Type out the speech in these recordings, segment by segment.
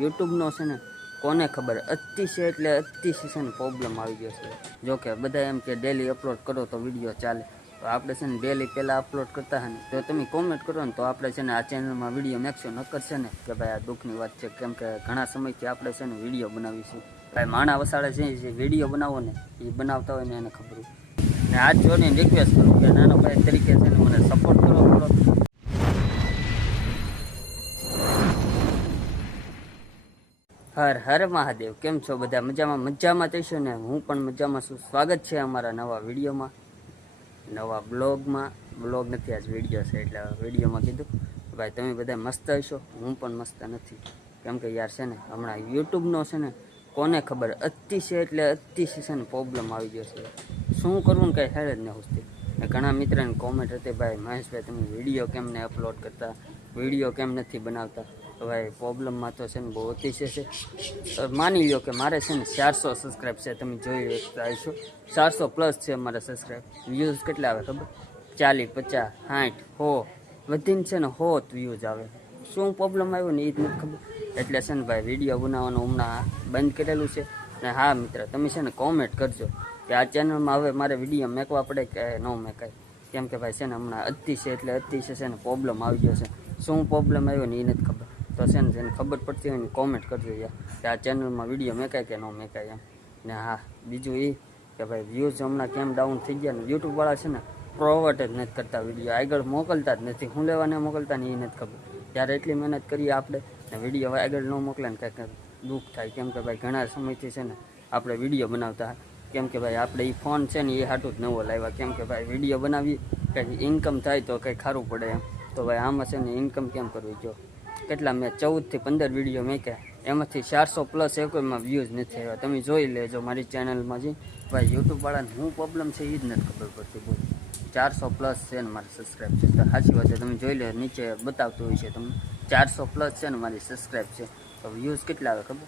યુટ્યુબનો છે ને, કોને ખબર? અતિશય એટલે અતિશય છે ને પ્રોબ્લેમ આવી ગયો છે. જો બધા એમ કે ડેલી અપલોડ કરો તો વીડિયો ચાલે. તો આપણે છે ને ડેલી પહેલાં અપલોડ કરતા હોય ને, તો તમે કોમેન્ટ કરો ને તો આપણે છે ને આ ચેનલમાં વીડિયો મેકશો નકર છે ને. કે ભાઈ આ દુઃખની વાત છે, કેમ કે ઘણા સમયથી આપણે છે ને વીડિયો બનાવીશું. ભાઈ, માણા વસાડે છે જે વીડિયો બનાવો ને, એ બનાવતા હોય ને એને ખબર. ને આજ જોઈને રિક્વેસ્ટ કરું કે નાનો ભાઈ તરીકે છે ને મને સપોર્ટ કરો થોડો હર હર મહાદેવ. કેમ છો બધા? મજામાં? મજામાં થઈશો ને? હું પણ મજામાં છું. સ્વાગત છે અમારા નવા વિડીયોમાં, નવા બ્લોગમાં. બ્લોગ નથી, આજ વીડિયો છે એટલે વિડીયોમાં કીધું ભાઈ તમે બધા મસ્ત હશો. હું પણ મસ્ત નથી. કેમ કે યાર છે ને, હમણાં યુટ્યુબનો છે ને, કોને ખબર? અતિશય એટલે અતિશય છે ને પ્રોબ્લેમ આવી ગયો છે. શું કરવું કાંઈ હેડ જ ન પૂછતી ઘણા મિત્રોની કોમેન્ટ હતી, ભાઈ મહેશભાઈ, તમે વીડિયો કેમ ને અપલોડ કરતા? વીડિયો કેમ નથી બનાવતા? તો ભાઈ પ્રોબ્લમમાં તો છે ને બહુ અતિશય છે માની લો કે મારે છે ને ચારસો સબસ્ક્રાઈબ છે, તમે જોઈ આવીશું. ચારસો પ્લસ છે મારા સબસ્ક્રાઈબ વ્યૂઝ કેટલા આવે ખબર? ચાલીસ, પચાસ, સાઠ હો વધીને છે ને હોત વ્યૂઝ આવે. શું પ્રોબ્લેમ આવ્યો ને એ જ નથી ખબર. એટલે છે ને ભાઈ વીડિયો બનાવવાનું હમણાં બંધ કરેલું છે. ને હા મિત્ર, તમે છે ને કોમેન્ટ કરજો કે આ ચેનલમાં હવે મારે વીડિયો મેકવા પડે કે ન મેકાય. કેમ કે ભાઈ છે ને હમણાં અતિશય એટલે અતિશય છે ને પ્રોબ્લેમ આવી ગયો છે. શું પ્રોબ્લેમ આવ્યો ને એ નથી ખબર. તો છે ને જેને ખબર પડતી હોય ને કોમેન્ટ કરજો યાર, કે આ ચેનલમાં વીડિયો મેકાય કે ન મેકાય એમ. ને હા, બીજું એ કે ભાઈ વ્યૂઝ હમણાં કેમ ડાઉન થઈ ગયા ને યુટ્યુબવાળા છે ને પ્રોવર્ટ જ નથી કરતા વીડિયો આગળ મોકલતા જ નથી. હું લેવાને મોકલતા ને એ નથી ખબર. ત્યારે એટલી મહેનત કરીએ આપણે ને વીડિયો આગળ ન મોકલે ને કંઈક દુઃખ થાય. કેમ કે ભાઈ ઘણા સમયથી છે ને આપણે વીડિયો બનાવતા. કેમ કે ભાઈ આપણે એ ફોન છે ને એ હાટું જ નવો લાવ્યા. કેમ કે ભાઈ વીડિયો બનાવી કંઈક ઇન્કમ થાય તો કંઈ ખારું પડે એમ. તો ભાઈ આમાં છે ને ઇન્કમ કેમ કરવી? જો કેટલા મેં ચૌદથી પંદર વીડિયો મેક્યા. એમાંથી ચારસો પ્લસ એકોઈમાં વ્યૂઝ નથી આવ્યા. તમે જોઈ લેજો મારી ચેનલમાં જઈ ભાઈ યુટ્યુબવાળાને શું પ્રોબ્લેમ છે એ જ નથી ખબર પડતી બોલ. ચારસો પ્લસ છે ને મારી સબસ્ક્રાઈબ છે. તો સાચી વાત છે. તમે જોઈ લો, નીચે બતાવતું હોય છે તમને. ચારસો પ્લસ છે ને મારી સબસ્ક્રાઈબ છે. તો વ્યૂઝ કેટલા આવે ખબર?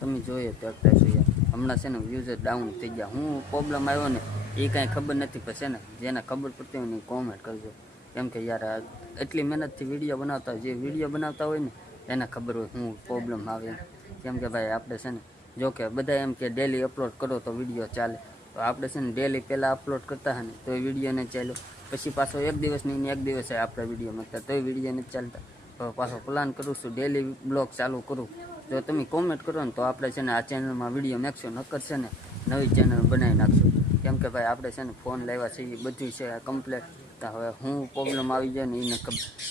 તમે જોઈએ તો અત્યારે જોઈએ હમણાં છે ને વ્યૂઝ ડાઉન થઈ ગયા. હું પ્રોબ્લેમ આવ્યો ને એ કાંઈ ખબર નથી. પણ છે ને, જેને ખબર પડતી હોય ને કોમેન્ટ કરજો. કેમ કે યાર, એટલી મહેનતથી વીડિયો બનાવતા હોય, જે વીડિયો બનાવતા હોય ને, એને ખબર હોય શું પ્રોબ્લેમ આવે. કેમ કે ભાઈ, આપણે છે ને, જો કે બધા એમ કે ડેલી અપલોડ કરો તો વીડિયો ચાલે. તો આપણે છે ને ડેલી પહેલાં અપલોડ કરતા હોય ને તો એ વીડિયો નહીં ચાલ્યો. પછી પાછો એક દિવસ નહીં એક દિવસે આપણે વીડિયો મૂકતા, તોય વીડિયો નથી ચાલતા. તો પાછો પ્લાન કરું છું ડેલી બ્લોગ ચાલુ કરું. જો તમે કોમેન્ટ કરો ને, તો આપણે છે ને, આ ચેનલમાં વીડિયો નાખશું નક્કર છે ને, નવી ચેનલ બનાવી નાખશું. કેમ કે ભાઈ, આપણે છે ને ફોન લાવ્યા છે એ બધું છે કમ્પ્લેટ તો હવે હું પ્રોબ્લેમ આવી જાય ને એને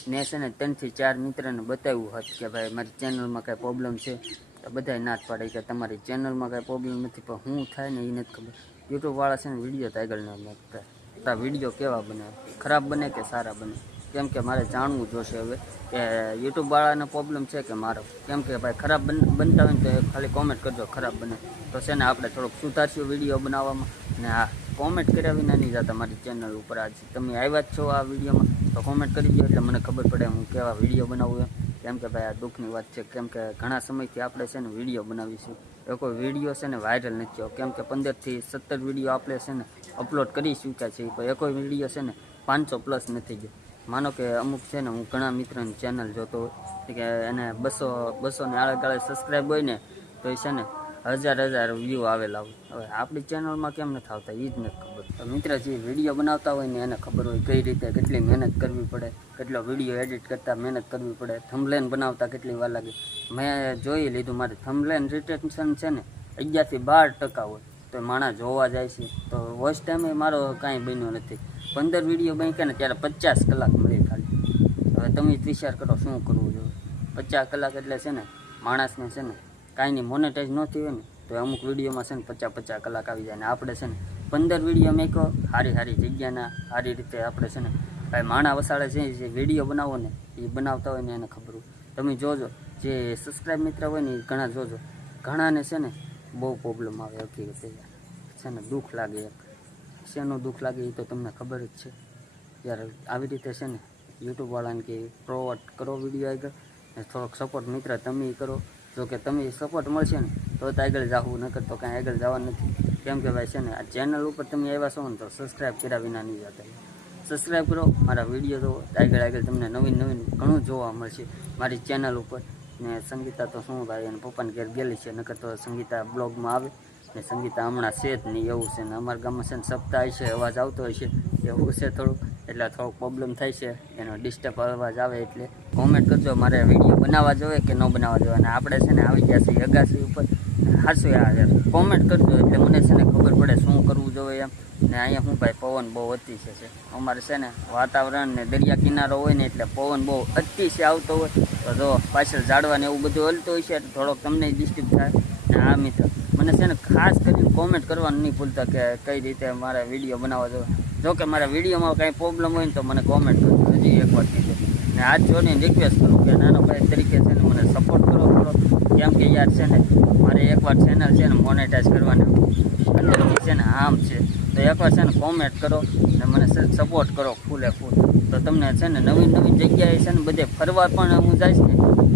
મેં છે ને ત્રણથી ચાર મિત્રને બતાવ્યું હતું કે ભાઈ, મારી ચેનલમાં કાંઈ પ્રોબ્લેમ છે. તો બધાય ના જ પાડે કે તમારી ચેનલમાં કાંઈ પ્રોબ્લેમ નથી, પણ હું થાય ને એ નથી ખબર. યુટ્યુબવાળા છે ને વીડિયો ટાઈગરના નાખતા તારા વીડિયો કેવા બને? ખરાબ બને કે સારા બને? કેમ કે મારે જાણવું જોશે હવે કે યુટ્યુબવાળાનો પ્રોબ્લેમ છે કે મારો? કેમ કે ભાઈ, ખરાબ બન, બનતા હોય ને તો ખાલી કોમેન્ટ કરજો, ખરાબ બને. તો છે ને આપણે થોડોક સુધારશું વીડિયો બનાવવામાં. ને હા કોમેન્ટ કર્યા વિના નહીં જતા મારી ચેનલ ઉપર આજ. તમે આવ્યા જ છો આ વિડીયોમાં, તો કોમેન્ટ કરી દો એટલે મને ખબર પડે હું કેવા વીડિયો બનાવું એમ. કેમ કે ભાઈ આ દુઃખની વાત છે, કેમ કે ઘણા સમયથી આપણે છે ને વીડિયો બનાવીશું. એ કોઈ વીડિયો છે ને વાયરલ નથી થયો. કેમ કે પંદરથી સત્તર વીડિયો આપણે છે ને અપલોડ કરી ચૂક્યા છીએ, પણ એ કોઈ વીડિયો છે ને પાંચસો પ્લસ નથી ગયો. માનો કે અમુક છે ને હું ઘણા મિત્રોની ચેનલ જોતો હોય, કે એને બસો બસો ને આળે ગાળે સબસ્ક્રાઈબ હોય ને, તો એ છે ને હજાર હજાર વ્યૂ આવેલા હોય. હવે આપણી ચેનલમાં કેમ નથી આવતા? એ જ નથી ખબર. મિત્ર, જે વીડિયો બનાવતા હોય ને એને ખબર હોય કઈ રીતે કેટલી મહેનત કરવી પડે, કેટલો વીડિયો એડિટ કરતાં મહેનત કરવી પડે થંબલેન બનાવતા કેટલી વાર લાગે. મેં જોઈ લીધું, મારે થંબલેન રિટેન્શન છે ને અગિયારથી બાર ટકા હોય. તો માણસ જોવા જાય છે. તો વોચ ટાઈમે મારો કાંઈ બન્યો નથી. પંદર વીડિયો બન્યા ને ત્યારે પચાસ કલાક મળી ખાલી. હવે તમે જ વિચાર કરો શું કરવું જોઈએ. પચાસ કલાક એટલે છે ને માણસને છે ને કાંઈ નહીં મોનેટાઈઝ ન થયું હોય ને, તો અમુક વિડીયોમાં છે ને પચાસ પચાસ કલાક આવી જાય ને આપણે છે ને પંદર વીડિયો મેકો સારી સારી જગ્યાના સારી રીતે આપણે છે ને ભાઈ માણા વસાડે છે, જે વીડિયો બનાવો ને, એ બનાવતા હોય ને એને ખબર તમે જોજો, જે સબસ્ક્રાઈબ મિત્ર હોય ને, એ ઘણા જોજો. ઘણાને છે ને બહુ પ્રોબ્લેમ આવે હકીકતે છે ને દુઃખ લાગે એક. શેનું દુઃખ લાગે એ તો તમને ખબર જ છે. યાર, આવી રીતે છે ને યુટ્યુબવાળાને કે પ્રોવાઈડ કરો વીડિયો આગળ થોડોક સપોર્ટ મિત્ર, તમે કરો. જો કે તમે સપોર્ટ મળશે ને, તો આગળ જવું નકર તો કાંઈ આગળ જવાનું નથી. કેમ કે ભાઈ છે ને, આ ચેનલ ઉપર તમે આવ્યા છો ને, તો સબસ્ક્રાઈબ કર્યા વિના નહીં જતા. સબસ્ક્રાઈબ કરો, મારા વીડિયો તો આગળ આગળ તમને નવીન નવીન ઘણું જોવા મળશે. મારી ચેનલ ઉપર ને સંગીતા તો શું ભાઈ, એને પપ્પાને ઘેર ગયેલી છે, નકર તો સંગીતા બ્લોગમાં આવે. ને સંગીતા હમણાં છે જ નહીં એવું છે ને અમારા ગામમાં છે ને સપ્તાહ છે, અવાજ આવતો હોય છે. એવું છે થોડુંક, એટલે થોડોક પ્રોબ્લેમ થાય છે. એનો ડિસ્ટર્બ અવાજ આવે એટલે કોમેન્ટ કરજો, મારે વીડિયો બનાવવા જોઈએ કે ન બનાવવા જોઈએ? અને આપણે છે ને આવી ગયા છીએ અગાસી ઉપર. હાસું યાર કોમેન્ટ કરજો, એટલે મને છે ને ખબર પડે શું કરવું જોઈએ એમ. ને અહીંયા શું ભાઈ પવન બહુ અતિશય છે અમારે છે ને વાતાવરણ ને દરિયા કિનારો હોય ને એટલે પવન બહુ અતિશય આવતો હોય. તો જો પાછળ ઝાડવા એવું બધું હલતું હોય છે થોડોક તમને ડિસ્ટર્બ થાય. ને આ મિત્ર. મને છે ને ખાસ કરીને કોમેન્ટ કરવાનું નહીં ભૂલતા કે કઈ રીતે મારે વીડિયો બનાવવા જોઈએ. જો કે મારા વિડીયોમાં કાંઈ પ્રોબ્લેમ હોય ને તો મને કોમેન્ટ કરજો. હજી એકવાર કીધું ને આજ જોઈને રિક્વેસ્ટ કરું કે નાનો ભાઈ તરીકે છે ને મને સપોર્ટ કેમ કે યાર છે ને, મારે એકવાર ચેનલ છે ને મોનેટાઈઝ કરવાની. અંદરથી છે ને આમ છે. તો એકવાર છે ને કોમેન્ટ કરો ને મને સપોર્ટ કરો ફૂલે ફૂલ. તો તમને છે ને નવી નવી જગ્યાએ છે ને બધે ફરવા પણ હું જઈશ ને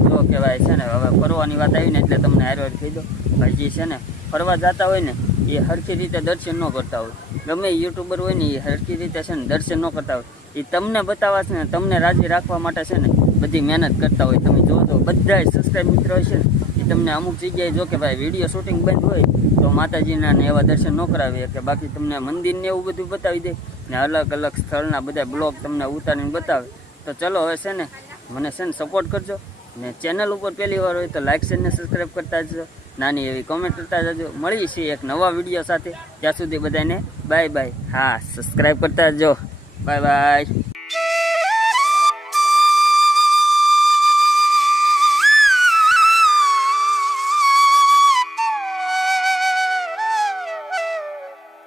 જો કહેવાય છે ને હવે ફરવાની વાત આવી ને એટલે તમને હારો કહી દો ભાઈ જે છે ને ફરવા જતા હોય ને, એ હરખી રીતે દર્શન ન કરતા હોય. ગમે યુટ્યુબર હોય ને, એ હરખી રીતે છે ને દર્શન ન કરતા હોય. એ તમને બતાવવા છે ને, તમને રાજી રાખવા માટે છે ને બધી મહેનત કરતા હોય. તમે જોવો તો બધા સબસ્ક્રાઈબ મિત્રો હોય છે ને તમને અમુક જગ્યાએ જો કે ભાઈ વીડિયો શૂટિંગ બંધ હોય, તો માતાજીના ને એવા દર્શન ન કરાવીએ કે બાકી તમને મંદિરને એવું બધું બતાવી દે ને અલગ અલગ સ્થળના બધા બ્લોગ તમને ઉતારીને બતાવે. તો ચલો હવે છે ને, મને છે ને સપોર્ટ કરજો ને ચેનલ ઉપર પહેલી વાર હોય તો લાઇક શેર ને સબસ્ક્રાઈબ કરતા જજો. નાની એવી કોમેન્ટ કરતા જજો. મળીએ છીએ એક નવા વીડિયો સાથે. ત્યાં સુધી બધાને બાય બાય હા સબસ્ક્રાઈબ કરતા જજો. Bye bye